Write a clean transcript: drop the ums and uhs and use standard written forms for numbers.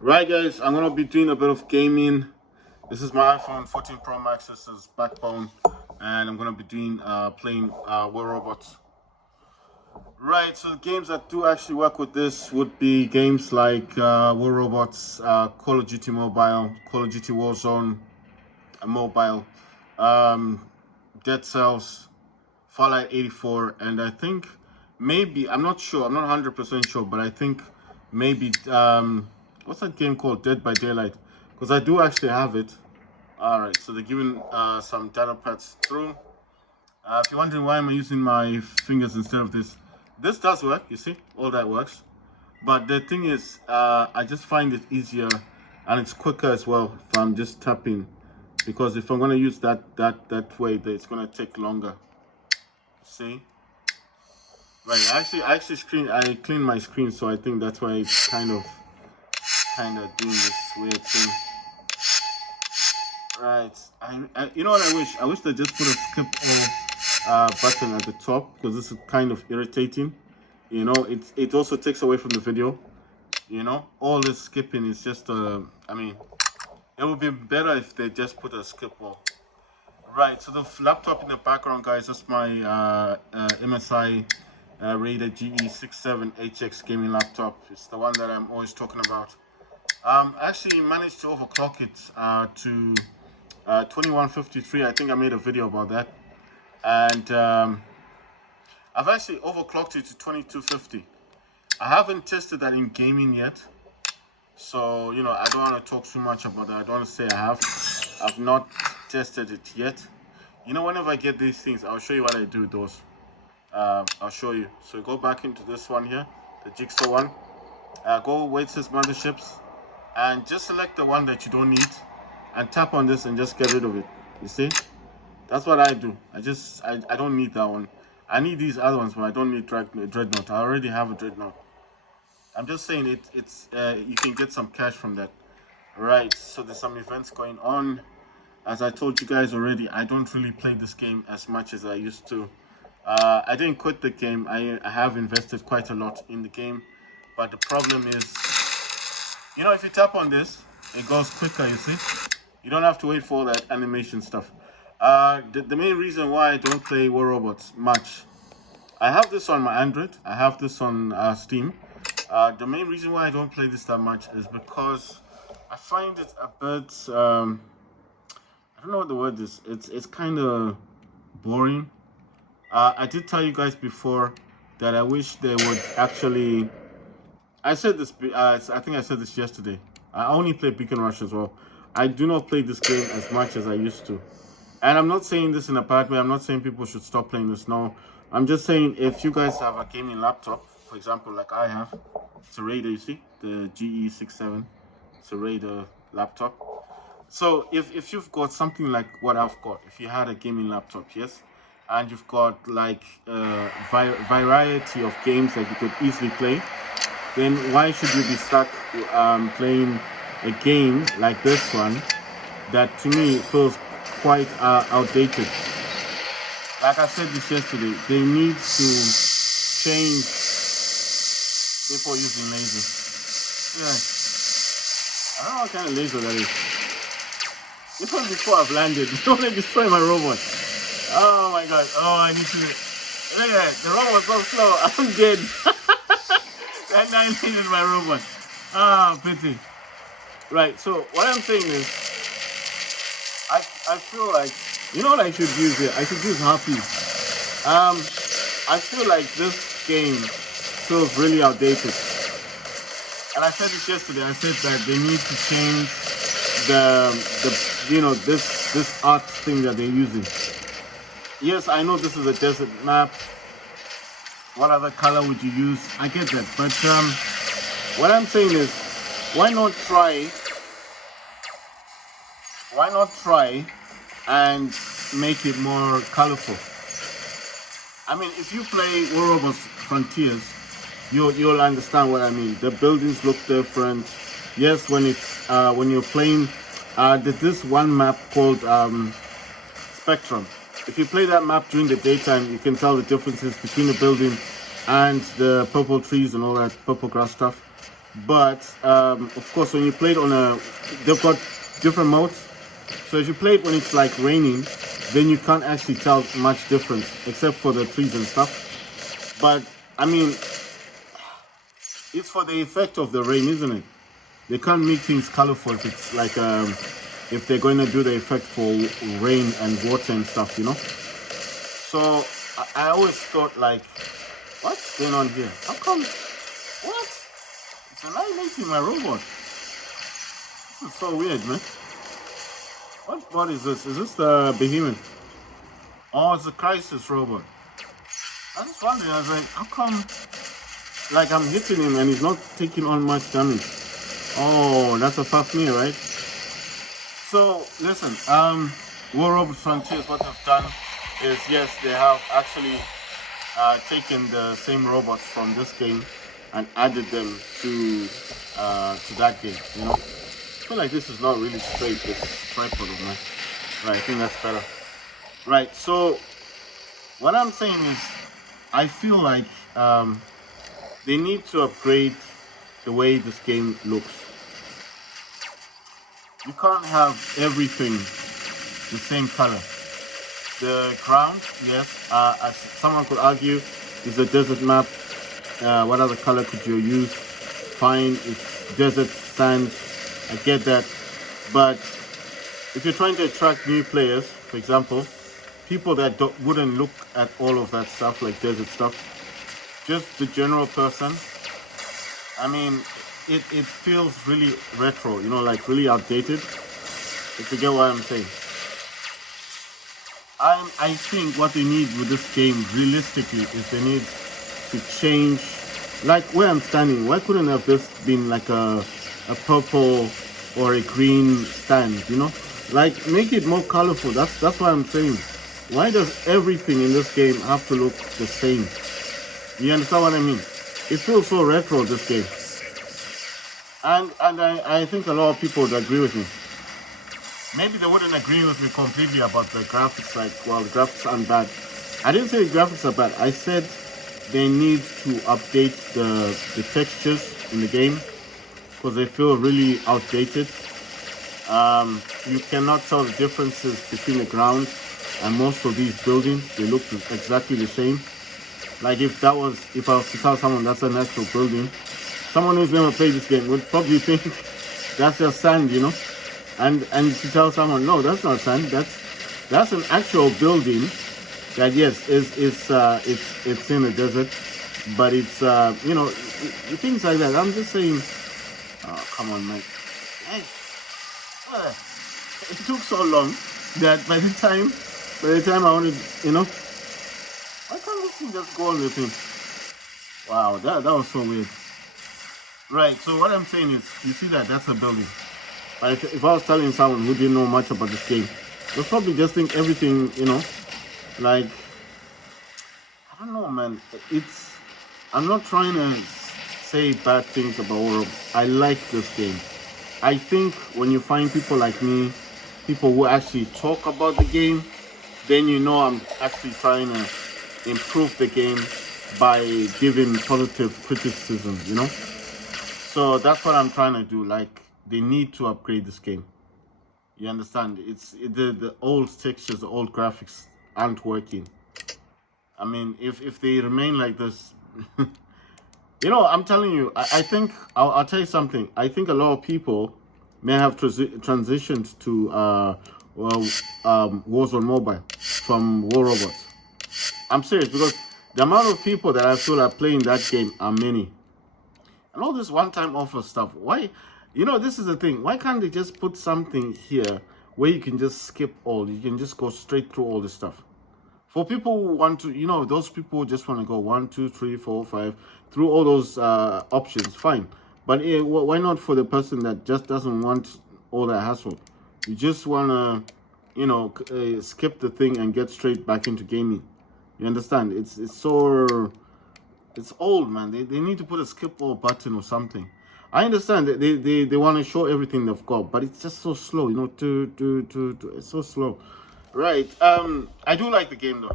Right, guys, I'm gonna be doing a bit of gaming. This is my iPhone 14 Pro Max. This is BackBone, and I'm gonna be doing playing War Robots. Right, so the games that do actually work with this would be games like War Robots, Call of Duty Mobile, Call of Duty Warzone Mobile, um, Dead Cells, Fallout 84, and I think maybe I'm not sure. I'm not 100% sure, but I think maybe what's that game called? Dead by Daylight, because I do actually have it. All right, so they're giving some data pads through. If you're wondering why am I using my fingers instead of this does work. You see, all that works. But the thing is, I just find it easier and it's quicker as well if I'm just tapping, because if I'm gonna use that way, it's gonna take longer. See. Right, I cleaned my screen, so I think that's why it's kind of doing this weird thing. Right, you know what I wish? I wish they just put a skip all button at the top, because this is kind of irritating. You know, it also takes away from the video. You know, all this skipping is just I mean, it would be better if they just put a skip all. Right, so the laptop in the background, guys, that's my MSI rated GE67HX gaming laptop. It's the one that I'm always talking about. Actually managed to overclock it to 2153. I think I made a video about that. And I've actually overclocked it to 2250. I haven't tested that in gaming yet. So, you know, I don't want to talk too much about that. I don't want to say I have. I've not tested it yet. You know, whenever I get these things, I'll show you what I do with those. I'll show you. So go back into this one here, the jigsaw one. Go where it says motherships, and just select the one that you don't need, and tap on this and just get rid of it. You see? That's what I do. I don't need that one. I need these other ones, but I don't need Dreadnought. I already have a Dreadnought. I'm just saying it's you can get some cash from that. Right, so there's some events going on. As I told you guys already, I don't really play this game as much as I used to. I didn't quit the game. I have invested quite a lot in the game, but the problem is, you know, if you tap on this, it goes quicker, you see? You don't have to wait for all that animation stuff. The main reason why I don't play War Robots much, I have this on my Android, I have this on Steam. The main reason why I don't play this that much is because I find it a bit, I don't know what the word is. It's kind of boring. I did tell you guys before that I wish they would actually. I said this. I think I said this yesterday. I only play Beacon Rush as well. I do not play this game as much as I used to. And I'm not saying this in a bad way. I'm not saying people should stop playing this. No, I'm just saying if you guys have a gaming laptop, for example, like I have, it's a Raider. You see the GE67. It's a Raider laptop. So if you've got something like what I've got, if you had a gaming laptop, yes, and you've got like a variety of games that you could easily play, then why should you be stuck playing a game like this one that to me feels quite outdated? Like I said this yesterday, they need to change before using lasers. Yeah, I don't know what kind of laser that is. This one before I've landed. You don't want to destroy my robot. Oh my god. Oh, I need to. Look at that. The robot's so slow. I'm dead. That annihilated my robot. Ah, pity. Right, so what I'm saying is, I feel like, you know what I should use here? I should use Harpies. I feel like this game feels really outdated. And I said this yesterday. I said that they need to change the you know, this art thing that they're using. Yes, I know this is a desert map. What other color would you use? I get that, but what I'm saying is, why not try and make it more colorful? I mean, if you play War Robots Frontiers, you'll understand what I mean. The buildings look different. Yes, when it's when you're playing, there's this one map called Spectrum. If you play that map during the daytime, you can tell the differences between the building and the purple trees and all that purple grass stuff. But of course, when you play it on they've got different modes. So if you play it when it's like raining, then you can't actually tell much difference except for the trees and stuff. But I mean, it's for the effect of the rain, isn't it? They can't make things colorful if it's like if they're going to do the effect for rain and water and stuff, you know. So I always thought like, what's going on here? How come? What? It's annihilating my robot. This is so weird, man. What is this? Is this the behemoth? Oh, it's a crisis robot. I was wondering, I was like, how come like I'm hitting him and he's not taking on much damage? Oh, that's a Fafnir, right? So listen, War Robot Frontiers, what they've done is, yes, they have actually taken the same robots from this game and added them to that game, you know. I feel like this is not really straight, this tripod of mine. Right, I think that's better. Right, so what I'm saying is, I feel like they need to upgrade the way this game looks. You can't have everything the same color. The ground, yes, as someone could argue, is a desert map. What other color could you use? Fine, it's desert, sand, I get that. But if you're trying to attract new players, for example, people that wouldn't look at all of that stuff, like desert stuff, just the general person, I mean, it feels really retro, you know, like really outdated, if you get what I'm saying. I think what they need with this game, realistically, is they need to change, like where I'm standing. Why couldn't have this been like a purple or a green stand, you know? Like, make it more colorful. That's what I'm saying. Why does everything in this game have to look the same? You understand what I mean? It feels so retro, this game. And I think a lot of people would agree with me. Maybe they wouldn't agree with me completely about the graphics, like, well, the graphics aren't bad. I didn't say the graphics are bad. I said they need to update the textures in the game because they feel really outdated. You cannot tell the differences between the ground and most of these buildings. They look exactly the same. Like if I was to tell someone that's an actual building, someone who's never played this game would probably think that's just sand, you know. And to tell someone, no, that's not sand. That's an actual building that, yes, it's in the desert, but it's you know, things like that. I'm just saying, oh, come on, man. Hey, it took so long that by the time I wanted, you know, why can't this thing just go on the thing? Wow, that was so weird. Right. So what I'm saying is, you see that's a building. If I was telling someone who didn't know much about this game, they'll probably just think everything, you know, like, I don't know, man. I'm not trying to say bad things about World. I like this game. I think when you find people like me, people who actually talk about the game, then you know I'm actually trying to improve the game by giving positive criticism, you know? So that's what I'm trying to do. Like, they need to upgrade this game. You understand? The old textures, the old graphics aren't working. I mean, if they remain like this, you know, I'm telling you, I think I'll tell you something. I think a lot of people may have transitioned to Warzone Mobile from War Robots. I'm serious, because the amount of people that I feel are playing that game are many. And all this one-time offer stuff, why? You know, this is the thing. Why can't they just put something here where you can just skip all? You can just go straight through all this stuff. For people who want to, you know, those people who just want to go 1, 2, 3, 4, 5 through all those options, fine. But why not for the person that just doesn't want all that hassle? You just want to, you know, skip the thing and get straight back into gaming. You understand? It's old, man. They need to put a skip all button or something. I understand that they want to show everything they've got, but it's just so slow, you know. It's so slow. Right. I do like the game though.